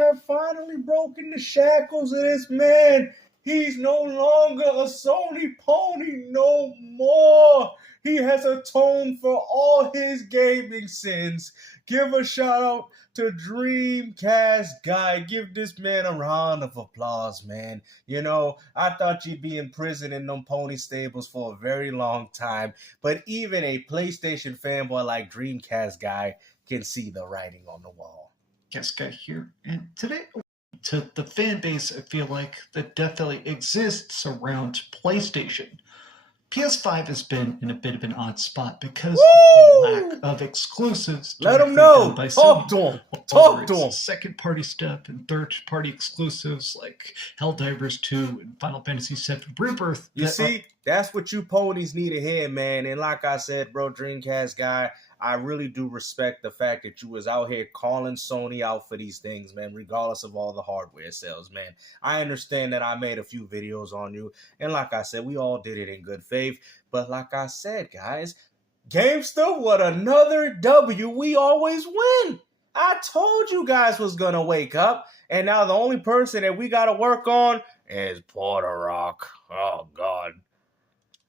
have finally broken the shackles of this man. He's no longer a Sony pony no more. He has atoned for all his gaming sins. Give a shout out to Dreamcast guy. Give this man a round of applause, man. You know, I thought you'd be in prison in them pony stables for a very long time, but even a PlayStation fanboy like Dreamcast guy can see the writing on the wall. Yes, guy here. And today, to the fan base, I feel like that definitely exists around PlayStation. PS5 has been in a bit of an odd spot because Woo! of the lack of exclusives. Let them know. By Talk Sony. to them. Talk to them. Second-party stuff and third-party exclusives like Helldivers 2 and Final Fantasy VII Rebirth. You see, that's what you ponies need to hear, man. And like I said, bro, Dreamcast guy, I really do respect the fact that you was out here calling Sony out for these things, man, regardless of all the hardware sales, man. I understand that I made a few videos on you, and like I said, we all did it in good faith. But like I said, guys, GameStop, what another W. We always win. I told you guys was going to wake up, and now the only person that we got to work on is Porter Rock. Oh, God.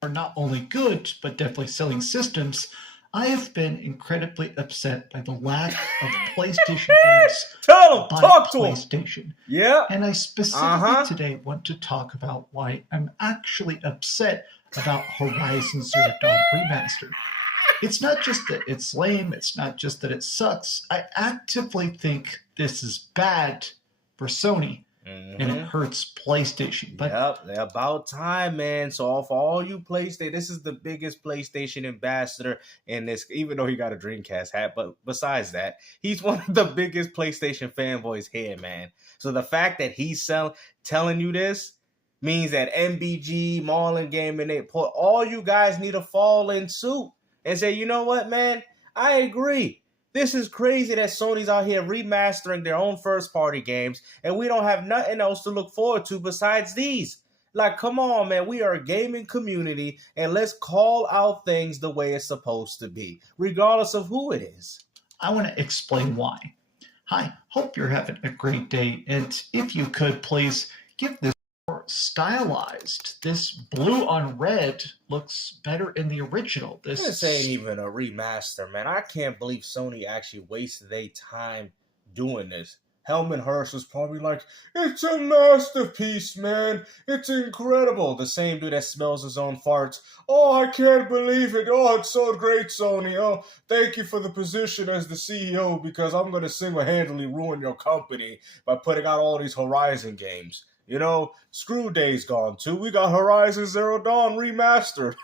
Are not only good, but definitely selling systems. I have been incredibly upset by the lack of PlayStation games. Tell them, talk to PlayStation. Yeah. And I specifically today want to talk about why I'm actually upset about Horizon Zero Dawn Remastered. It's not just that it's lame, it's not just that it sucks. I actively think this is bad for Sony. And it hurts PlayStation. But yep, about time, man. So for all you PlayStation, this is the biggest PlayStation ambassador in this, even though he got a Dreamcast hat. But besides that, he's one of the biggest PlayStation fanboys here, man. So the fact that he's telling you this means that MBG, Marlon Gaming, all you guys need to fall in suit and say, you know what, man? I agree. This is crazy that Sony's out here remastering their own first-party games, and we don't have nothing else to look forward to besides these. Like, come on, man. We are a gaming community, and let's call out things the way it's supposed to be, regardless of who it is. I want to explain why. Hi, hope you're having a great day, and if you could, please give this more stylized. This blue on red looks better in the original. This ain't even a remaster, man. I can't believe Sony actually wasted their time doing this. Helman Hirsch was probably like, it's a masterpiece, man. It's incredible. The same dude that smells his own farts. Oh, I can't believe it. Oh, it's so great, Sony. Oh, thank you for the position as the CEO because I'm going to single-handedly ruin your company by putting out all these Horizon games. You know, screw Days Gone 2. We got Horizon Zero Dawn remastered.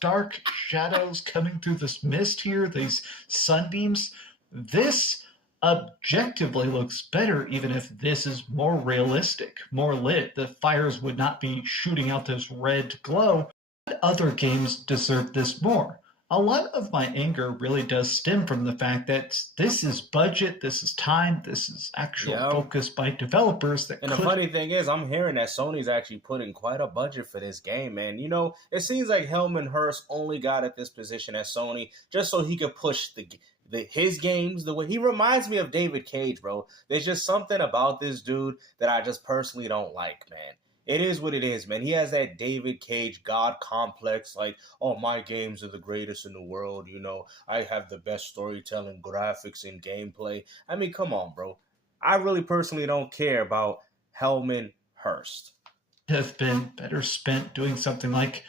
Dark shadows coming through this mist here, these sunbeams. This objectively looks better, even if this is more realistic, more lit. The fires would not be shooting out this red glow. Other games deserve this more. A lot of my anger really does stem from the fact that this is budget, this is time, this is actual focus by developers. The funny thing is, I'm hearing that Sony's actually putting quite a budget for this game, man. You know, it seems like Helman Hirsch only got at this position at Sony just so he could push his games the way he reminds me of David Cage, bro. There's just something about this dude that I just personally don't like, man. It is what it is, man. He has that David Cage God complex, like, oh, my games are the greatest in the world, you know. I have the best storytelling, graphics, and gameplay. I mean, come on, bro. I really personally don't care about Helman Hirsch. Have been better spent doing something like,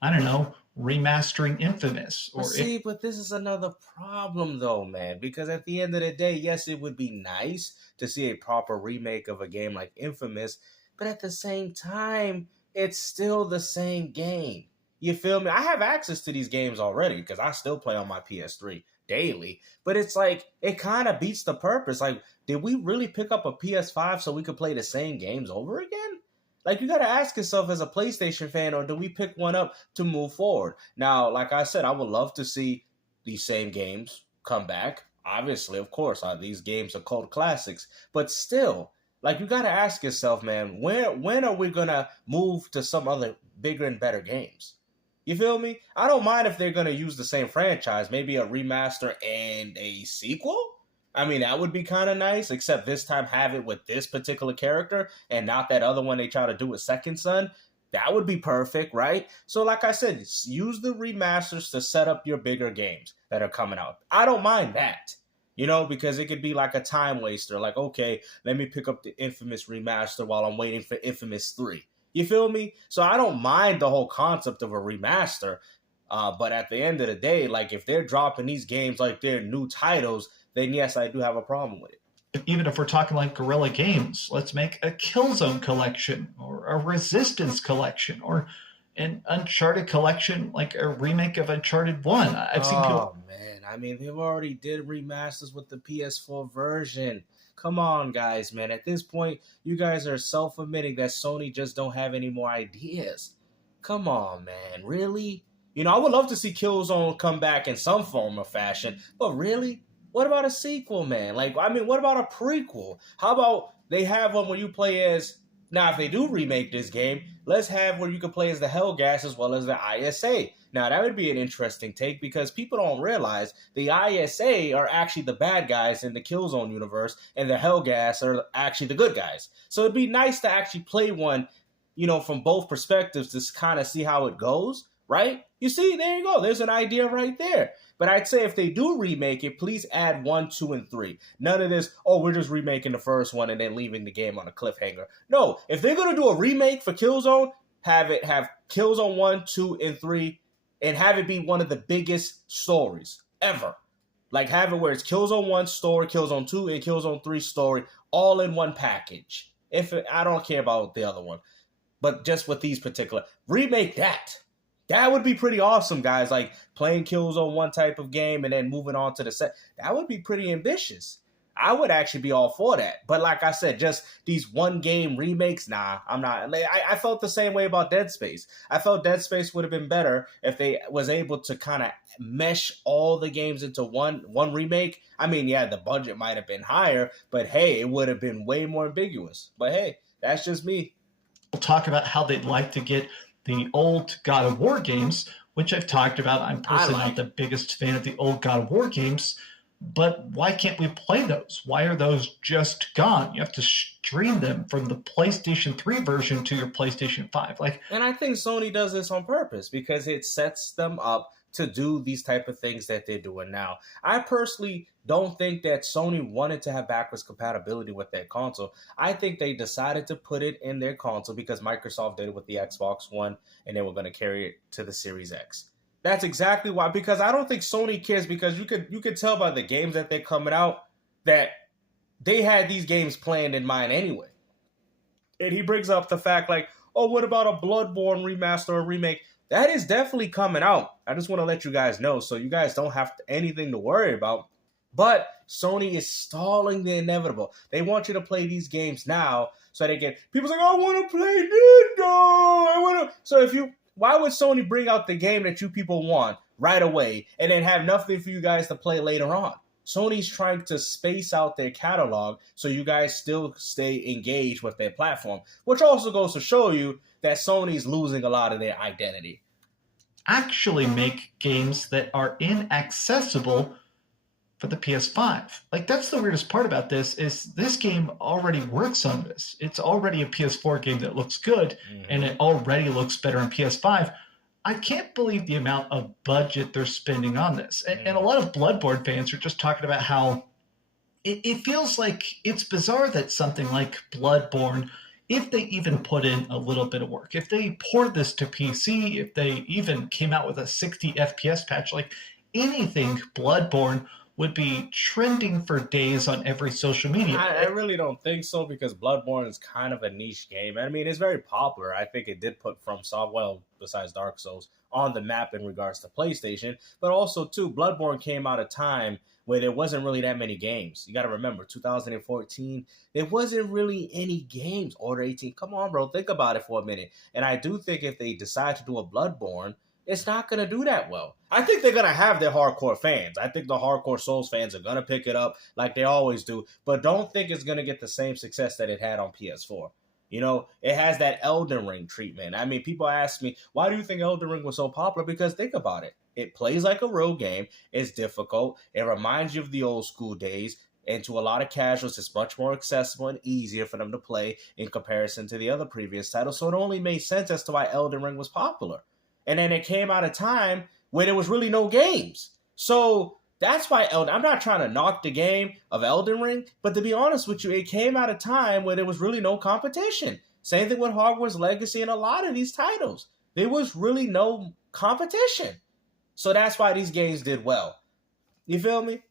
I don't know, remastering Infamous. But this is another problem, though, man. Because at the end of the day, yes, it would be nice to see a proper remake of a game like Infamous, but at the same time, it's still the same game. You feel me? I have access to these games already because I still play on my PS3 daily. But it's like, it kind of beats the purpose. Like, did we really pick up a PS5 so we could play the same games over again? Like, you got to ask yourself as a PlayStation fan, or do we pick one up to move forward? Now, like I said, I would love to see these same games come back. Obviously, of course, these games are cult classics. But still, like, you got to ask yourself, man, when are we going to move to some other bigger and better games? You feel me? I don't mind if they're going to use the same franchise, maybe a remaster and a sequel. I mean, that would be kind of nice, except this time have it with this particular character and not that other one they try to do with Second Son. That would be perfect, right? So, like I said, use the remasters to set up your bigger games that are coming out. I don't mind that, because it could be like a time waster. Like, okay, let me pick up the Infamous remaster while I'm waiting for Infamous 3. You feel me? So I don't mind the whole concept of a remaster. But at the end of the day, like if they're dropping these games like they're new titles, then yes, I do have a problem with it. Even if we're talking like Guerrilla Games, let's make a Killzone collection or a Resistance collection or an Uncharted collection, like a remake of Uncharted 1. I've seen people. Oh, man. I mean, they've already did remasters with the PS4 version. Come on, guys, man. At this point, you guys are self-admitting that Sony just don't have any more ideas. Come on, man. Really? I would love to see Killzone come back in some form or fashion, but really? What about a sequel, man? Like, I mean, what about a prequel? How about they have one where you play as... Now, if they do remake this game, let's have where you can play as the Hellgas as well as the ISA. Now, that would be an interesting take because people don't realize the ISA are actually the bad guys in the Killzone universe and the Hellgas are actually the good guys. So it'd be nice to actually play one, from both perspectives to kind of see how it goes, right? You see, there you go. There's an idea right there. But I'd say if they do remake it, please add 1, 2, and 3. None of this, we're just remaking the first one and then leaving the game on a cliffhanger. No, if they're going to do a remake for Killzone, have Killzone 1, 2, and 3, and have it be one of the biggest stories ever. Like have it where it's Killzone 1 story, Killzone 2, and Killzone 3 story, all in one package. I don't care about the other one. But just with these particular, remake that. That would be pretty awesome, guys. Like playing Killzone one type of game and then moving on to the set. That would be pretty ambitious. I would actually be all for that. But like I said, just these one game remakes, nah, I'm not. I felt the same way about Dead Space. I felt Dead Space would have been better if they was able to kind of mesh all the games into one remake. I mean, yeah, the budget might have been higher, but hey, it would have been way more ambiguous. But hey, that's just me. We'll talk about how they'd like to get the old God of War games, which I've talked about. I'm personally not the biggest fan of the old God of War games, but why can't we play those? Why are those just gone? You have to stream them from the PlayStation 3 version to your PlayStation 5. And I think Sony does this on purpose because it sets them up to do these type of things that they're doing now. I personally don't think that Sony wanted to have backwards compatibility with their console. I think they decided to put it in their console because Microsoft did it with the Xbox One and they were going to carry it to the Series X. That's exactly why, because I don't think Sony cares, because you could tell by the games that they're coming out that they had these games planned in mind anyway. And he brings up the fact what about a Bloodborne remaster or remake? That is definitely coming out. I just want to let you guys know so you guys don't have anything to worry about. But Sony is stalling the inevitable. They want you to play these games now so they get... People's like, I want to play Nintendo! Why would Sony bring out the game that you people want right away and then have nothing for you guys to play later on? Sony's trying to space out their catalog so you guys still stay engaged with their platform, which also goes to show you that Sony's losing a lot of their identity. Actually make games that are inaccessible for the PS5. That's the weirdest part about this, is this game already works on this. It's already a PS4 game that looks good, and it already looks better on PS5. I can't believe the amount of budget they're spending on this. And a lot of Bloodborne fans are just talking about how it feels like it's bizarre that something like Bloodborne, if they even put in a little bit of work, if they poured this to PC, if they even came out with a 60 FPS patch, anything Bloodborne would be trending for days on every social media. I really don't think so, because Bloodborne is kind of a niche game. I mean, it's very popular. I think it did put FromSoft, besides Dark Souls, on the map in regards to PlayStation. But also, too, Bloodborne came out of time where there wasn't really that many games. You got to remember, 2014, there wasn't really any games. Order 18, come on, bro, think about it for a minute. And I do think if they decide to do a Bloodborne, it's not going to do that well. I think they're going to have their hardcore fans. I think the hardcore Souls fans are going to pick it up like they always do, but don't think it's going to get the same success that it had on PS4. It has that Elden Ring treatment. I mean, people ask me, why do you think Elden Ring was so popular? Because think about it. It plays like a real game. It's difficult. It reminds you of the old school days. And to a lot of casuals, it's much more accessible and easier for them to play in comparison to the other previous titles. So it only made sense as to why Elden Ring was popular. And then it came out of time where there was really no games. So that's why I'm not trying to knock the game of Elden Ring, but to be honest with you, it came out of time where there was really no competition. Same thing with Hogwarts Legacy and a lot of these titles. There was really no competition. So that's why these games did well. You feel me?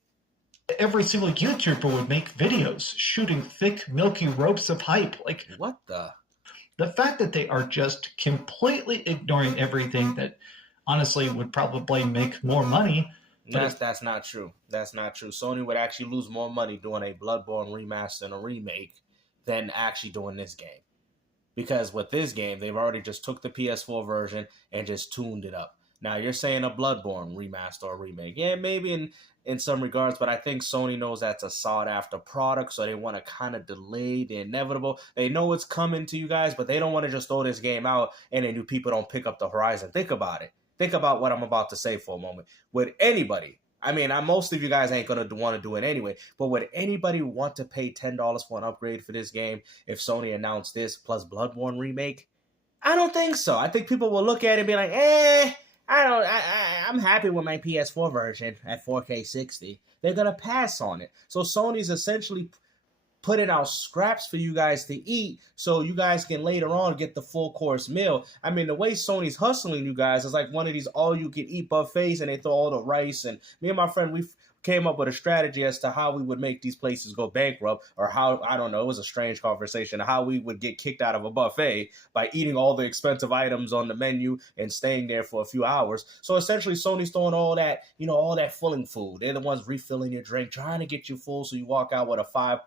Every single YouTuber would make videos shooting thick, milky ropes of hype. Like, what the fact that they are just completely ignoring everything that honestly would probably make more money. That's not true. That's not true. Sony would actually lose more money doing a Bloodborne remaster and a remake than actually doing this game. Because with this game, they've already just took the PS4 version and just tuned it up. Now, you're saying a Bloodborne remaster or remake. Yeah, maybe in some regards, but I think Sony knows that's a sought-after product, so they want to kind of delay the inevitable. They know it's coming to you guys, but they don't want to just throw this game out and then people don't pick up the Horizon. Think about it. Think about what I'm about to say for a moment. Would anybody, most of you guys ain't going to want to do it anyway, but would anybody want to pay $10 for an upgrade for this game if Sony announced this plus Bloodborne remake? I don't think so. I think people will look at it and be like, I'm happy with my PS4 version at 4K 60. They're going to pass on it. So Sony's essentially putting out scraps for you guys to eat so you guys can later on get the full course meal. I mean, the way Sony's hustling you guys is like one of these all-you-can-eat buffets, and they throw all the rice. And me and my friend, we came up with a strategy as to how we would make these places go bankrupt, or how, I don't know, it was a strange conversation, how we would get kicked out of a buffet by eating all the expensive items on the menu and staying there for a few hours. So essentially Sony's throwing all that, all that filling food. They're the ones refilling your drink, trying to get you full so you walk out with a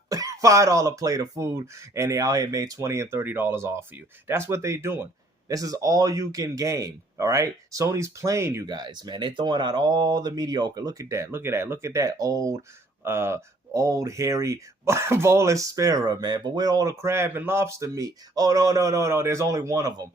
$5 plate of food, and they out here made $20 and $30 off of you. That's what they're doing. This is all you can game, all right? Sony's playing you guys, man. They're throwing out all the mediocre. Look at that. Look at that. Look at that old hairy bolus sparrow, man. But where all the crab and lobster meat? Oh, no. There's only one of them.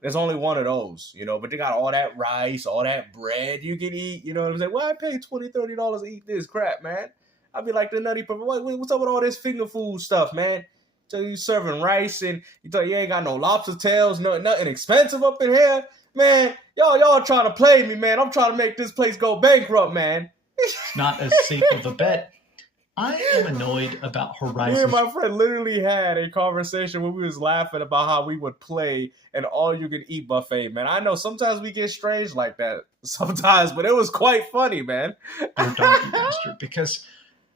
There's only one of those, but they got all that rice, all that bread you can eat. You know what I'm saying? Well, I paid $20, $30 to eat this crap, man. I'd be like the nutty purple. What's up with all this finger food stuff, man? So you serving rice and you thought you ain't got no lobster tails, nothing expensive up in here? Man, y'all trying to play me, man. I'm trying to make this place go bankrupt, man. Not as safe of a bet. I am annoyed about Horizon. Me and my friend literally had a conversation where we was laughing about how we would play an all-you-can-eat buffet, man. I know sometimes we get strange like that sometimes, but it was quite funny, man. You're donkey bastard, because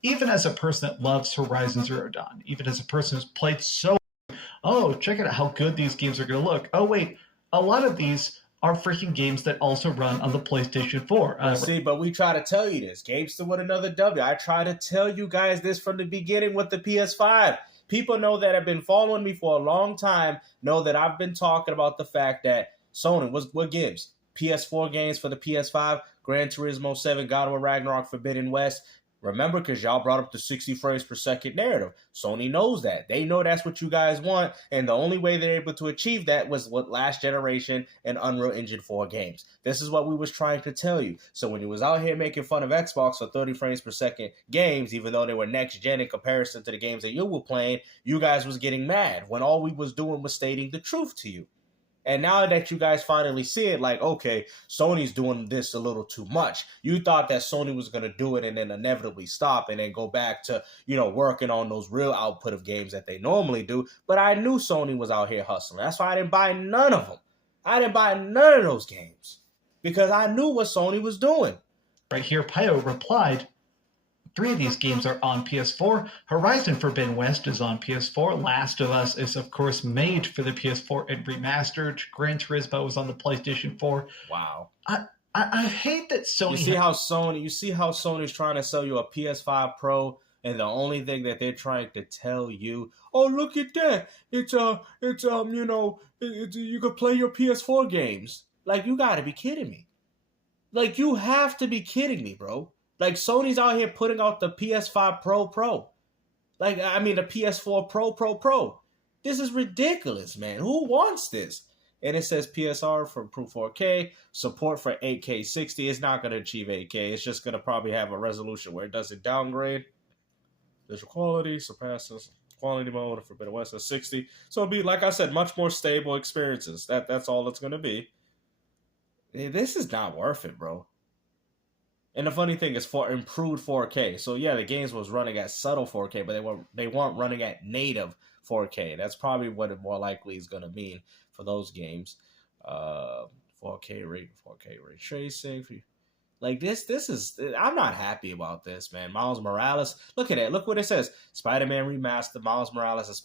even as a person that loves Horizon Zero Dawn, even as a person who's played check out how good these games are going to look. Oh, wait, a lot of these are freaking games that also run on the PlayStation 4. See, but we try to tell you this. Gamester with another W. I try to tell you guys this from the beginning with the PS5. People know that have been following me for a long time, know that I've been talking about the fact that Sony, what gives? PS4 games for the PS5, Gran Turismo 7, God of War Ragnarok, Forbidden West. Remember, because y'all brought up the 60 frames per second narrative. Sony knows that. They know that's what you guys want, and the only way they're able to achieve that was with last generation and Unreal Engine 4 games. This is what we was trying to tell you. So when you was out here making fun of Xbox for 30 frames per second games, even though they were next gen in comparison to the games that you were playing, you guys was getting mad when all we was doing was stating the truth to you. And now that you guys finally see it, like, okay, Sony's doing this a little too much. You thought that Sony was going to do it and then inevitably stop and then go back to, working on those real output of games that they normally do. But I knew Sony was out here hustling. That's why I didn't buy none of them. I didn't buy none of those games because I knew what Sony was doing. Right here, Pio replied, 3 of these games are on PS4. Horizon Forbidden West is on PS4. Last of Us is, of course, made for the PS4 and remastered. Gran Turismo is on the PlayStation 4. Wow. I hate that Sony... You see how Sony's trying to sell you a PS5 Pro, and the only thing that they're trying to tell you, oh, look at that. You could play your PS4 games. Like, you gotta be kidding me. Like, you have to be kidding me, bro. Like, Sony's out here putting out the PS5 Pro. The PS4 Pro. This is ridiculous, man. Who wants this? And it says PSR for 4K, support for 8K 60. It's not going to achieve 8K. It's just going to probably have a resolution where it doesn't downgrade. visual quality surpasses quality mode for Forbidden West at 60. So it'll be, like I said, much more stable experiences. That's all it's going to be. This is not worth it, bro. And the funny thing is, for improved 4K. So yeah, the games was running at subtle 4K, but they weren't running at native 4K. That's probably what it more likely is going to mean for those games. 4K ray tracing. Like this is, I'm not happy about this, man. Miles Morales, look at it. Look what it says: Spider-Man remastered. Miles Morales is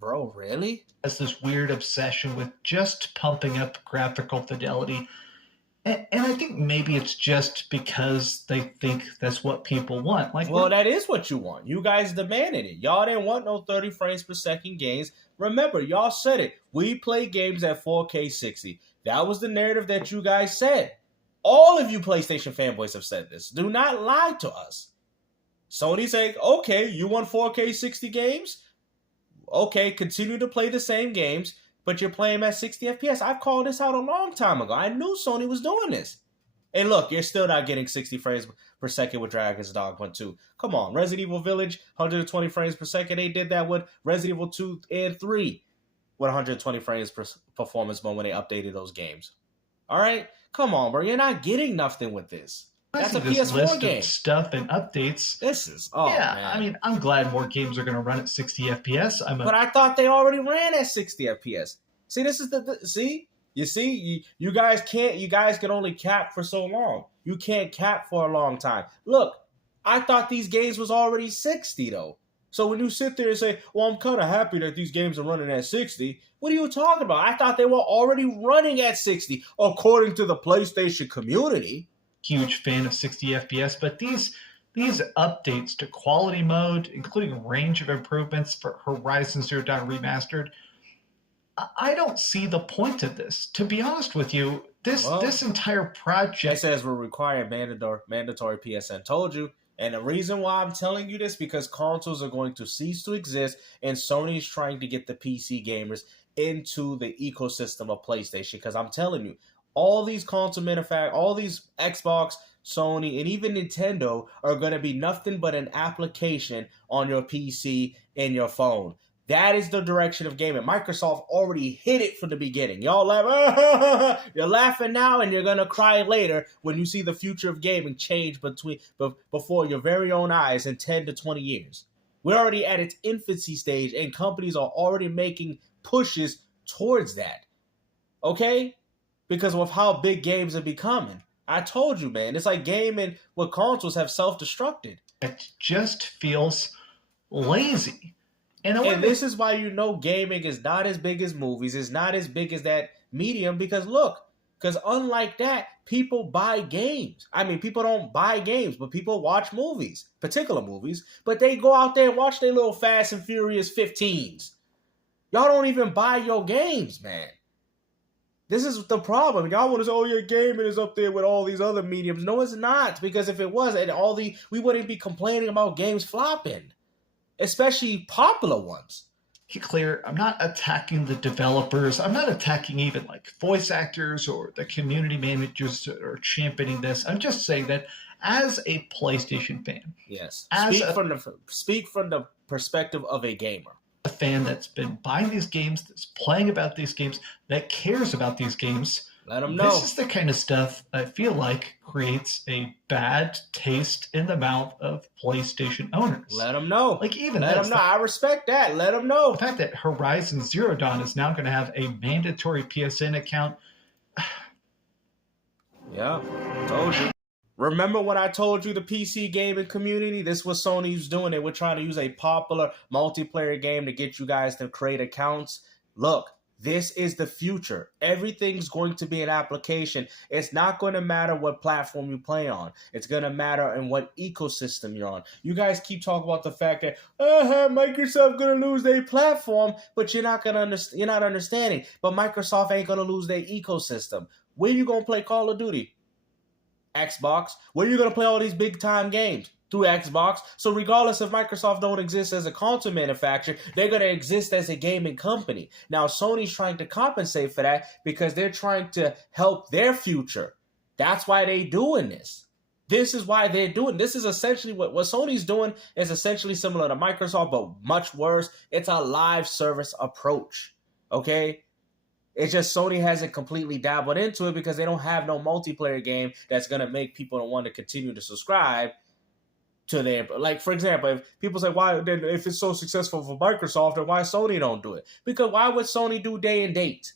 bro, really? Has this weird obsession with just pumping up graphical fidelity. And I think maybe it's just because they think that's what people want. Like, well, that is what you want. You guys demanded it. Y'all didn't want no 30 frames per second games. Remember, y'all said it. We play games at 4K 60. That was the narrative that you guys said. All of you PlayStation fanboys have said this. Do not lie to us. Sony's saying, okay, you want 4K 60 games? Okay, continue to play the same games, but you're playing at 60 FPS. I've called this out a long time ago. I knew Sony was doing this. And look, you're still not getting 60 frames per second with Dragon's Dogma 2. Come on, Resident Evil Village, 120 frames per second. They did that with Resident Evil 2 and 3 with 120 frames per performance mode when they updated those games. All right? Come on, bro. You're not getting nothing with this. That's a PS4 list game. Of stuff and updates. This is, man. I mean, I'm glad more games are going to run at 60 FPS. But I thought they already ran at 60 FPS. See, this is see? You see, you guys can't, you guys can only cap for so long. You can't cap for a long time. Look, I thought these games was already 60 though. So when you sit there and say, well, I'm kind of happy that these games are running at 60, what are you talking about? I thought they were already running at 60, according to the PlayStation community. Huge fan of 60 FPS, but these updates to quality mode, including a range of improvements for Horizon Zero Dawn Remastered, I don't see the point of this. To be honest with you, this entire project... It says we're requiring mandatory PSN. Told you. And the reason why I'm telling you this, because consoles are going to cease to exist, and Sony is trying to get the PC gamers into the ecosystem of PlayStation. Because I'm telling you, all these console manufacturers, all these Xbox, Sony, and even Nintendo are going to be nothing but an application on your PC and your phone. That is the direction of gaming. Microsoft already hit it from the beginning. Y'all laugh. You're laughing now and you're going to cry later when you see the future of gaming change before your very own eyes in 10 to 20 years. We're already at its infancy stage and companies are already making pushes towards that. Okay? Because of how big games are becoming. I told you, man. It's like gaming with consoles have self-destructed. It just feels lazy. And this is why you know gaming is not as big as movies. It's not as big as that medium because look, because unlike that, people buy games. I mean, people don't buy games, but people watch movies, particular movies, but they go out there and watch their little Fast and Furious 15s. Y'all don't even buy your games, man. This is the problem. Y'all want to say, oh, yeah, gaming is up there with all these other mediums. No, it's not. Because if it was, we wouldn't be complaining about games flopping. Especially popular ones. To be clear, I'm not attacking the developers. I'm not attacking even like voice actors or the community managers that are championing this. I'm just saying that as a PlayStation fan, yes, speak from the perspective of a gamer, a fan that's been buying these games, that's playing about these games, that cares about these games. Let them know. This is the kind of stuff I feel like creates a bad taste in the mouth of PlayStation owners. Let them know. Like even let them know. I respect that. Let them know. The fact that Horizon Zero Dawn is now going to have a mandatory PSN account. Yeah, told you. Remember when I told you the PC gaming community? This was Sony's doing. They were trying to use a popular multiplayer game to get you guys to create accounts. Look. This is the future. Everything's going to be an application. It's not going to matter what platform you play on. It's going to matter in what ecosystem you're on. You guys keep talking about the fact that Microsoft going to lose their platform, but you're not understanding. But Microsoft ain't going to lose their ecosystem. Where you going to play Call of Duty? Xbox. Where you going to play all these big time games? Through Xbox. So regardless if Microsoft don't exist as a console manufacturer, they're going to exist as a gaming company. Now, Sony's trying to compensate for that because they're trying to help their future. That's why they're doing this. This is why they're doing. This is essentially what Sony's doing is essentially similar to Microsoft, but much worse. It's a live service approach. Okay? It's just Sony hasn't completely dabbled into it because they don't have no multiplayer game that's gonna make people want to continue to subscribe to their, like, for example, if people say why then if it's so successful for Microsoft, then why Sony don't do it? Because why would Sony do day and date?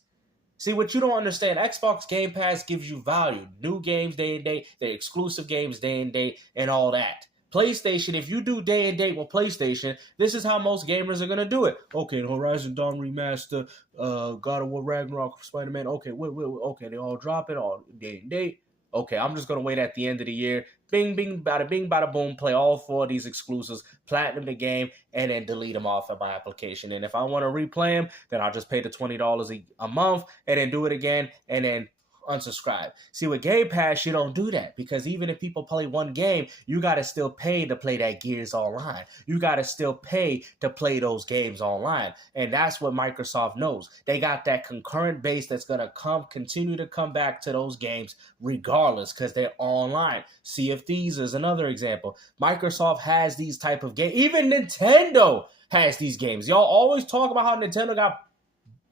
See, what you don't understand, Xbox Game Pass gives you value. New games day and date, the exclusive games day and date, and all that. PlayStation, if you do day and date with PlayStation, this is how most gamers are going to do it. Okay, Horizon Dawn Remaster, God of War Ragnarok, Spider-Man, okay, okay, they all drop it all day and date. Okay, I'm just going to wait at the end of the year. Bing, bing, bada boom, play all 4 of these exclusives, platinum the game, and then delete them off of my application. And if I want to replay them, then I'll just pay the $20 a month and then do it again and then unsubscribe. See, with Game Pass, you don't do that because even if people play one game, you got to still pay to play that Gears Online. You got to still pay to play those games online. And that's what Microsoft knows. They got that concurrent base that's going to continue to come back to those games regardless because they're online. Sea of Thieves is another example. Microsoft has these type of games. Even Nintendo has these games. Y'all always talk about how Nintendo got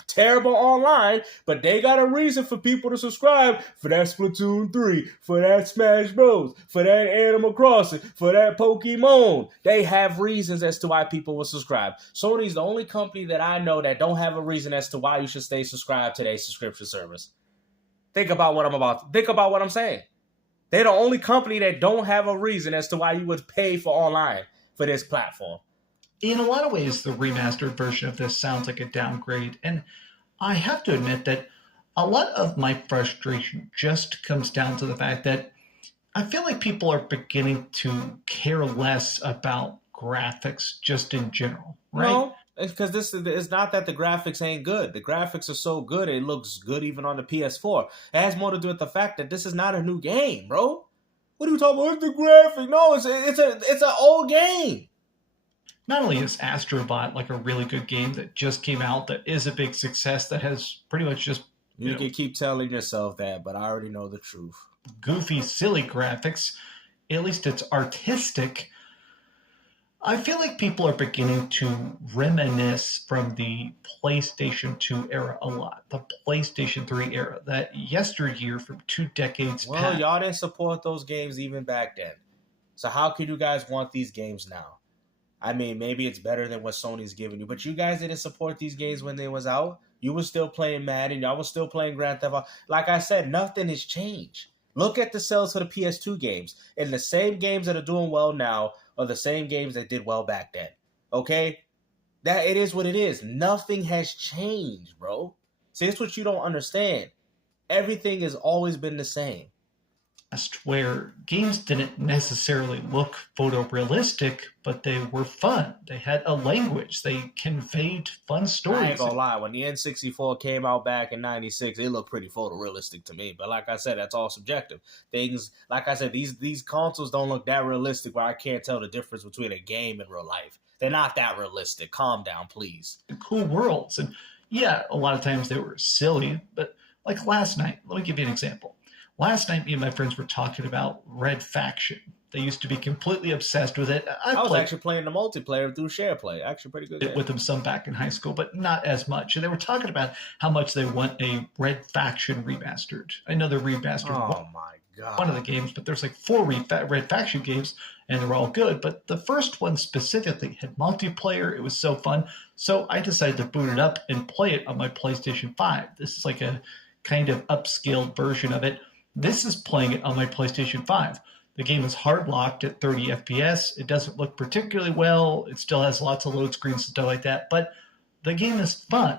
terrible online, but they got a reason for people to subscribe for that Splatoon 3, for that Smash Bros, for that Animal Crossing, for that Pokemon. They have reasons as to why people will subscribe. Sony's the only company that I know that don't have a reason as to why you should stay subscribed to their subscription service. Think about what I'm saying. They're the only company that don't have a reason as to why you would pay for online for this platform. In a lot of ways, the remastered version of this sounds like a downgrade, and I have to admit that a lot of my frustration just comes down to the fact that I feel like people are beginning to care less about graphics just in general, right? No, it's because it's not that the graphics ain't good. The graphics are so good, it looks good even on the PS4. It has more to do with the fact that this is not a new game, bro. What are you talking about? It's the graphic. No, it's an old game. Not only is Astrobot like a really good game that just came out that is a big success that has pretty much just you can keep telling yourself that, but I already know the truth. Goofy, silly graphics, at least it's artistic. I feel like people are beginning to reminisce from the PlayStation 2 era a lot, the PlayStation 3 era, that yesteryear from 2 decades past. Well, y'all didn't support those games even back then. So how can you guys want these games now? I mean, maybe it's better than what Sony's giving you, but you guys didn't support these games when they was out. You were still playing Madden. Y'all was still playing Grand Theft Auto. Like I said, nothing has changed. Look at the sales for the PS2 games. And the same games that are doing well now are the same games that did well back then. Okay? That it is what it is. Nothing has changed, bro. See, it's what you don't understand. Everything has always been the same. Where games didn't necessarily look photorealistic, but they were fun. They had a language. They conveyed fun stories. I ain't gonna lie, when the N64 came out back in '96, it looked pretty photorealistic to me. But like I said, that's all subjective. Things like I said, these consoles don't look that realistic where I can't tell the difference between a game and real life. They're not that realistic. Calm down, please. Cool worlds. And yeah, a lot of times they were silly, but like last night, let me give you an example. Last night, me and my friends were talking about Red Faction. They used to be completely obsessed with it. I was actually playing the multiplayer through SharePlay. Actually, pretty good. With them some back in high school, but not as much. And they were talking about how much they want a Red Faction remastered. I know they're remastered. Oh my god! One of the games, but there's like 4 Red Faction games, and they're all good. But the first one specifically had multiplayer. It was so fun. So I decided to boot it up and play it on my PlayStation 5. This is like a kind of upscaled version of it. This is playing it on my PlayStation 5. The game is hard locked at 30 FPS. It doesn't look particularly well. It still has lots of load screens and stuff like that. But the game is fun.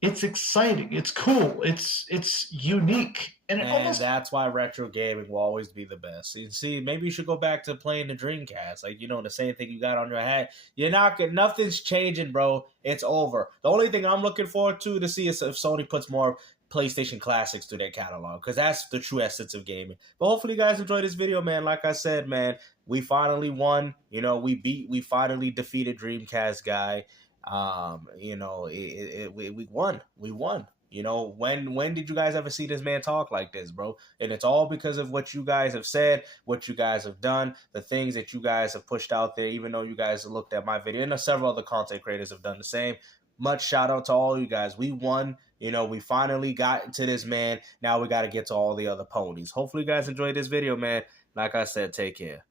It's exciting. It's cool. It's unique. And that's why retro gaming will always be the best. You see, maybe you should go back to playing the Dreamcast. Like, the same thing you got on your head. Nothing's changing, bro. It's over. The only thing I'm looking forward to see is if Sony puts more PlayStation classics to their catalog, because that's the true essence of gaming. But hopefully you guys enjoyed this video, man. Like I said, man, we finally won. We finally defeated Dreamcast guy. We won. You know, when did you guys ever see this man talk like this, bro? And it's all because of what you guys have said, what you guys have done, the things that you guys have pushed out there, even though you guys looked at my video. And several other content creators have done the same. Much shout out to all you guys. We won. You know, we finally got to this man. Now we got to get to all the other ponies. Hopefully you guys enjoyed this video, man. Like I said, take care.